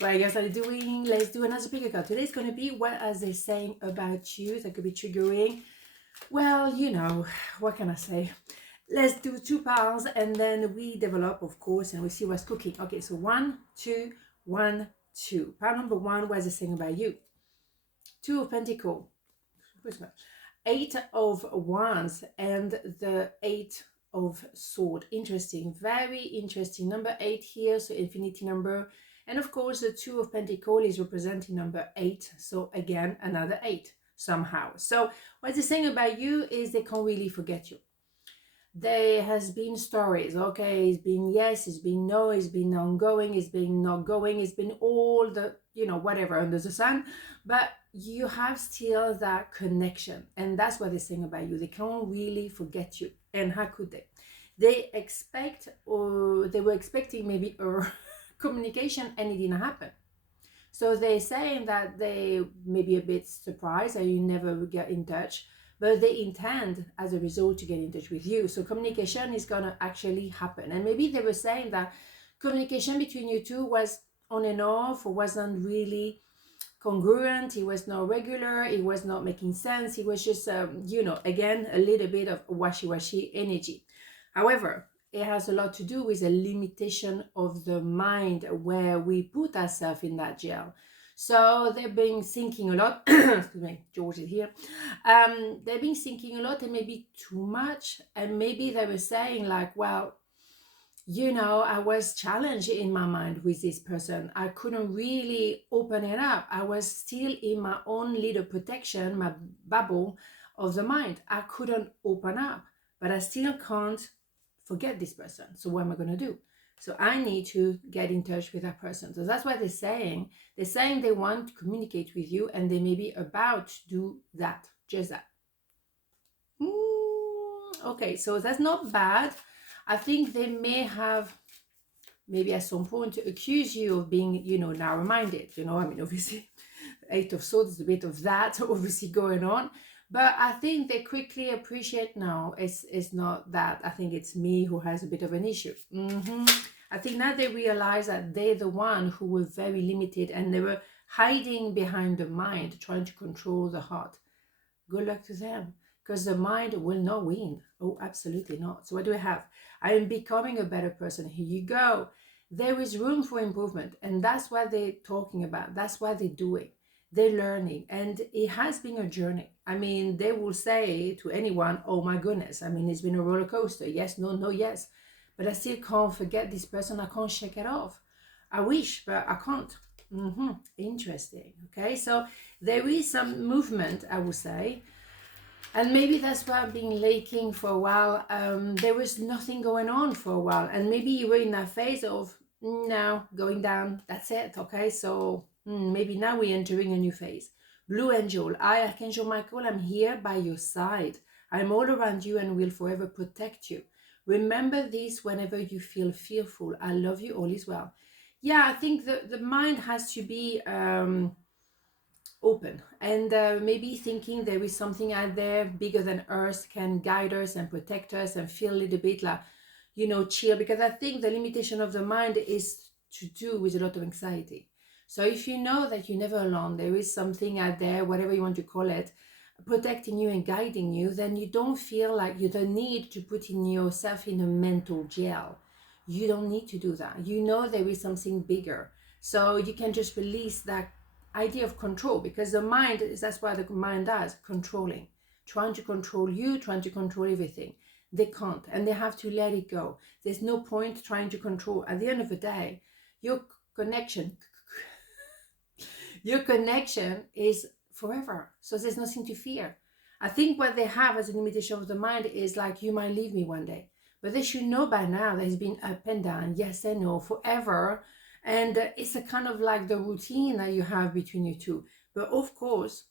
Right, guys, are you doing? Let's do another pick a card. Today's going to be what are they saying about you that could be triggering. Well, you know, what can I say? Let's do 2 piles and then we develop, of course, and we see what's cooking. Okay, so 1, 2, 1, 2. Pile number 1, what is it saying about you? 2 of Pentacles, 8 of Wands, and the 8 of Swords. Interesting, very interesting. Number 8 here, so infinity number. And of course, the 2 of Pentacles is representing number 8. So again, another 8 somehow. So what it's saying about you is they can't really forget you. There has been stories, okay, it's been yes, it's been no, it's been ongoing, it's been not going, it's been all the, you know, whatever under the sun, but you have still that connection, and that's what they're saying about you. They can't really forget you. And how could they? They expect, or they were expecting maybe a communication, and it didn't happen. So they're saying that they may be a bit surprised that you never get in touch, but they intend as a result to get in touch with you. So communication is going to actually happen. And maybe they were saying that communication between you two was on and off, or wasn't really congruent, it was not regular, it was not making sense, it was just, you know, again, a little bit of washy-washy energy. However, it has a lot to do with a limitation of the mind where we put ourselves in that jail. So they've been thinking a lot. Excuse me, George is here. They've been thinking a lot, and maybe too much. And maybe they were saying like, well, you know, I was challenged in my mind with this person. I couldn't really open it up. I was still in my own little protection, my bubble of the mind. I couldn't open up, but I still can't forget this person. So what am I going to do? So I need to get in touch with that person. So that's what they're saying. They're saying they want to communicate with you, and they may be about to do that, just that. Okay, so that's not bad. I think they may have, maybe at some point, accuse you of being, you know, narrow-minded. You know, I mean, obviously, 8 of Swords is a bit of that, obviously, going on. But I think they quickly appreciate, no, it's not that. I think it's me who has a bit of an issue. I think now they realize that they're the one who were very limited, and they were hiding behind the mind, trying to control the heart. Good luck to them, because the mind will not win. Oh, absolutely not. So what do I have? I am becoming a better person. Here you go. There is room for improvement, and that's what they're talking about. That's what they're doing. They're learning, and it has been a journey. I mean, they will say to anyone, oh my goodness, I mean, it's been a roller coaster. Yes, no, no, yes. But I still can't forget this person. I can't shake it off. I wish, but I can't. Interesting. Okay, so there is some movement, I would say. And maybe that's why I've been lacking for a while. There was nothing going on for a while. And maybe you were in that phase of, now going down, that's it. Okay, so maybe now we're entering a new phase. Blue Angel, I, Archangel Michael, I'm here by your side. I'm all around you and will forever protect you. Remember this whenever you feel fearful. I love you, all is well. Yeah, I think the mind has to be open, and maybe thinking there is something out there bigger than Earth can guide us and protect us, and feel a little bit like, you know, chill, because I think the limitation of the mind is to do with a lot of anxiety. So if you know that you're never alone, there is something out there, whatever you want to call it, protecting you and guiding you, then you don't feel like you don't need to put in yourself in a mental jail. You don't need to do that. You know there is something bigger, so you can just release that idea of control, because the mind is, that's what the mind does, controlling, trying to control you, trying to control everything. They can't, and they have to let it go. There's no point trying to control. At the end of the day, your connection is forever, so there's nothing to fear. I think what they have as a limitation of the mind is like, you might leave me one day, but they should know by now that it's been up and down, yes and no, forever. And it's a kind of like the routine that you have between you two. But of course,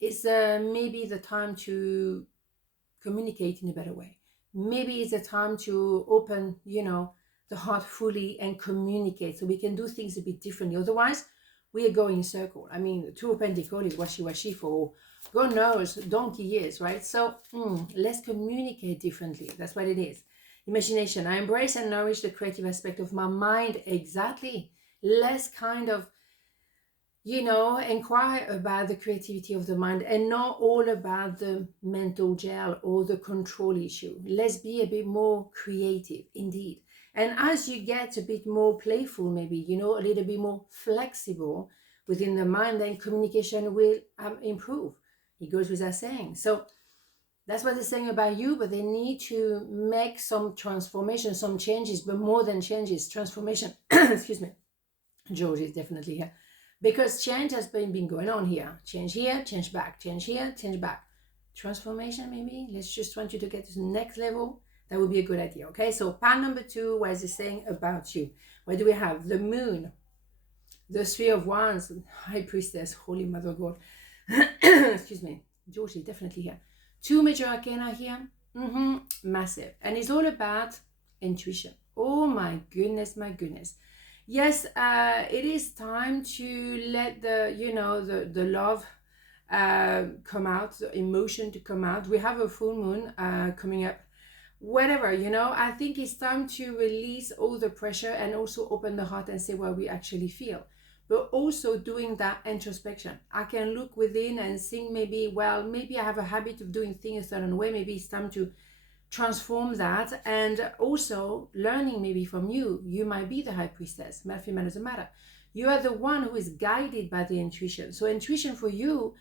it's maybe the time to communicate in a better way. Maybe it's the time to open, you know, the heart fully and communicate, so we can do things a bit differently. Otherwise, we are going in circle. I mean, the 2 of Pentacles is washy-washy for God knows donkey years, right? So let's communicate differently. That's what it is. Imagination. I embrace and nourish the creative aspect of my mind. Exactly. less kind of, inquire about the creativity of the mind and not all about the mental gel or the control issue. Let's be a bit more creative, indeed. And as you get a bit more playful, maybe, a little bit more flexible within the mind, then communication will improve. It goes without saying. So that's what they're saying about you, but they need to make some transformation, some changes, but more than changes, transformation. Excuse me. George is definitely here. Because change has been going on here. Change here, change back, change here, change back. Transformation, maybe. Let's just want you to get to the next level. That would be a good idea, okay? So part number 2, what is it saying about you? What do we have? The moon, the 3 of Wands, High Priestess, Holy Mother of God. Excuse me. George is definitely here. 2 major arcana here. Massive. And it's all about intuition. Oh my goodness, my goodness. Yes, it is time to let the love come out, the emotion to come out. We have a full moon coming up. Whatever, I think it's time to release all the pressure and also open the heart and say what we actually feel. But also doing that introspection. I can look within and think maybe I have a habit of doing things a certain way. Maybe it's time to transform that, and also learning maybe from you. You might be the High Priestess, male, female, doesn't matter. You are the one who is guided by the intuition. So intuition for you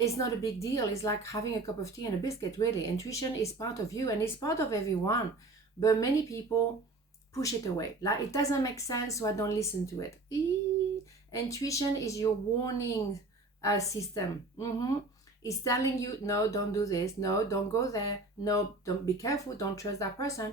is not a big deal. It's like having a cup of tea and a biscuit, really. Intuition is part of you and it's part of everyone, but many people push it away. Like, it doesn't make sense, so I don't listen to it. Intuition is your warning system. It's telling you, no, don't do this. No, don't go there. No, don't, be careful. Don't trust that person.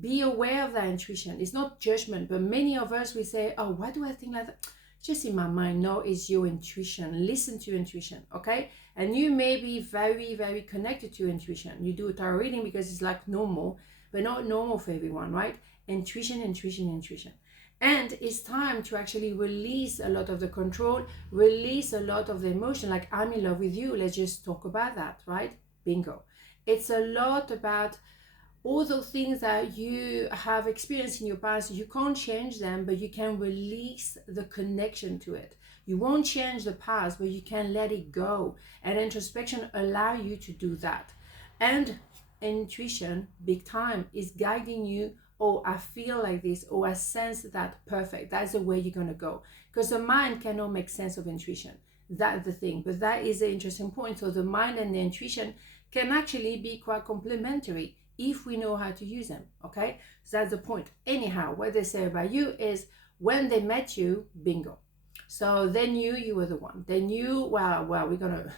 Be aware of that intuition. It's not judgment, but many of us, we say, oh, why do I think like that? Just in my mind. No, it's your intuition. Listen to your intuition, okay? And you may be very, very connected to your intuition. You do a tarot reading because it's like normal, but not normal for everyone, right? Intuition, intuition, intuition. And it's time to actually release a lot of the control, release a lot of the emotion, like I'm in love with you. Let's just talk about that, right? Bingo. It's a lot about all those things that you have experienced in your past. You can't change them, but you can release the connection to it. You won't change the past, but you can let it go. And introspection allow you to do that. And intuition, big time, is guiding you. Oh, I feel like this, or I sense that, perfect. That's the way you're going to go. Because the mind cannot make sense of intuition. That's the thing. But that is an interesting point. So the mind and the intuition can actually be quite complementary if we know how to use them, okay? So that's the point. Anyhow, what they say about you is when they met you, bingo. So they knew you were the one. They knew, well, we're gonna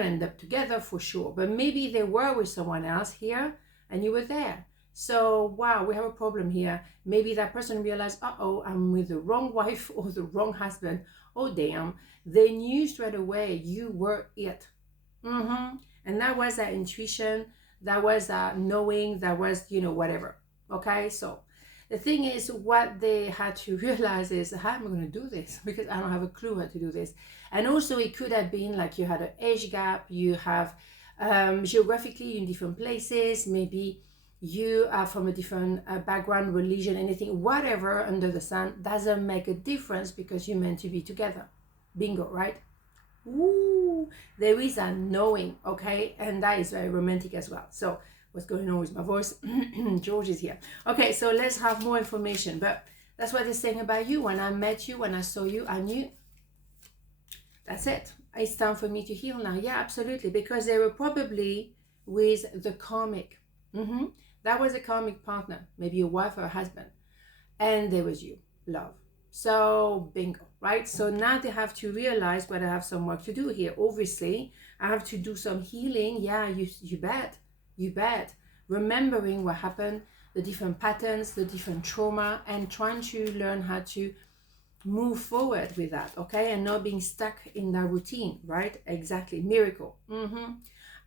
end up together for sure. But maybe they were with someone else here and you were there. So, wow, we have a problem here. Maybe that person realized, uh-oh, I'm with the wrong wife or the wrong husband. Oh, damn. They knew straight away you were it. And that was that intuition. That was that knowing. That was, whatever. Okay, so the thing is, what they had to realize is, how am I going to do this? Because I don't have a clue how to do this. And also, it could have been like you had an age gap. You have geographically in different places. Maybe you are from a different background, religion, anything, whatever under the sun, doesn't make a difference because you're meant to be together. Bingo, right? Ooh, there is a knowing, okay? And that is very romantic as well. So what's going on with my voice? George is here. Okay, so let's have more information. But that's what they're saying about you. When I met you, when I saw you, I knew. That's it. It's time for me to heal now. Yeah, absolutely. Because they were probably with the karmic. That was a karmic partner, maybe a wife or a husband. And there was you, love. So bingo, right? So now they have to realize, but I have some work to do here. Obviously, I have to do some healing. Yeah, you bet. Remembering what happened, the different patterns, the different trauma, and trying to learn how to move forward with that, okay? And not being stuck in that routine, right? Exactly, miracle.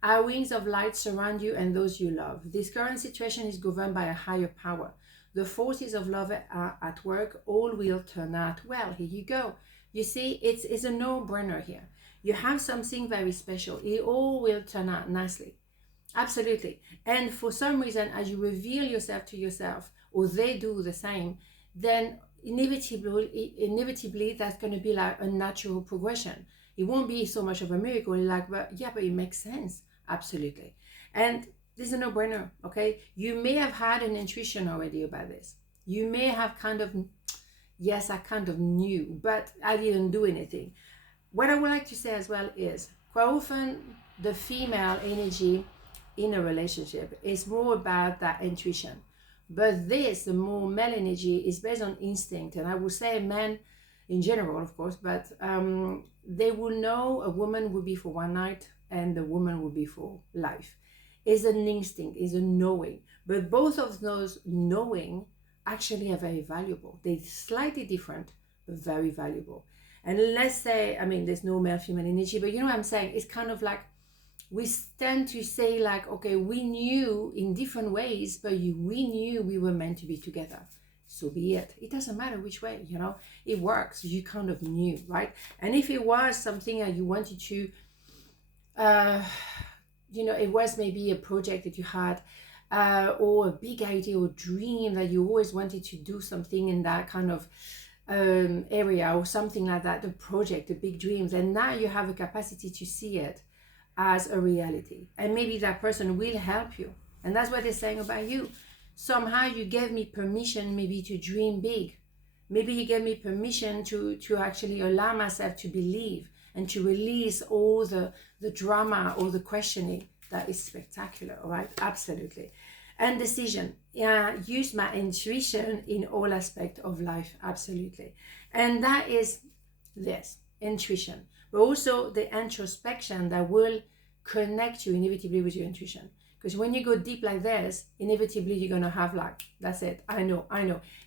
Our wings of light surround you and those you love. This current situation is governed by a higher power. The forces of love are at work. All will turn out well. Here you go. You see, it's a no-brainer here. You have something very special. It all will turn out nicely. Absolutely. And for some reason, as you reveal yourself to yourself, or they do the same, then inevitably that's going to be like a natural progression. It won't be so much of a miracle, like, but yeah, but it makes sense. Absolutely. And this is a no-brainer, okay? You may have had an intuition already about this. You may have kind of, yes, I kind of knew, but I didn't do anything. What I would like to say as well is, quite often the female energy in a relationship is more about that intuition. But this, the more male energy, is based on instinct. And I would say men in general, of course, but they will know a woman will be for one night and the woman will be for life. Is an instinct, is a knowing. But both of those knowing actually are very valuable. They're slightly different, but very valuable. And let's say, I mean, there's no male female energy, but you know what I'm saying? It's kind of like we tend to say like, okay, we knew in different ways, but we knew we were meant to be together. So be it. It doesn't matter which way, you know, it works. You kind of knew, right? And if it was something that you wanted to, you know, it was maybe a project that you had, or a big idea or dream that you always wanted to do something in that kind of area or something like that, the project, the big dreams, and now you have a capacity to see it as a reality, and maybe that person will help you. And that's what they're saying about you. Somehow you gave me permission maybe to dream big. Maybe you gave me permission to actually allow myself to believe and to release all the drama or the questioning. That is spectacular, all right? Absolutely. And decision. Yeah, use my intuition in all aspects of life. Absolutely. And that is this, intuition. But also the introspection that will connect you inevitably with your intuition. Because when you go deep like this, inevitably you're going to have like, that's it, I know.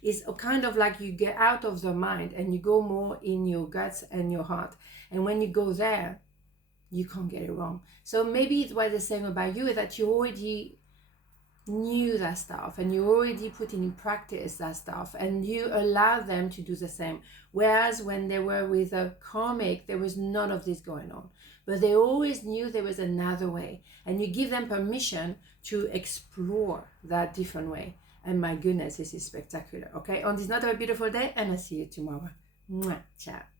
It's kind of like you get out of the mind and you go more in your guts and your heart. And when you go there, you can't get it wrong. So maybe it's what they're saying about you is that you already knew that stuff and you already put in practice that stuff and you allow them to do the same. Whereas when they were with a karmic, there was none of this going on. But they always knew there was another way. And you give them permission to explore that different way. And my goodness, this is spectacular. Okay, on this another beautiful day, and I'll see you tomorrow. Mwah. Ciao.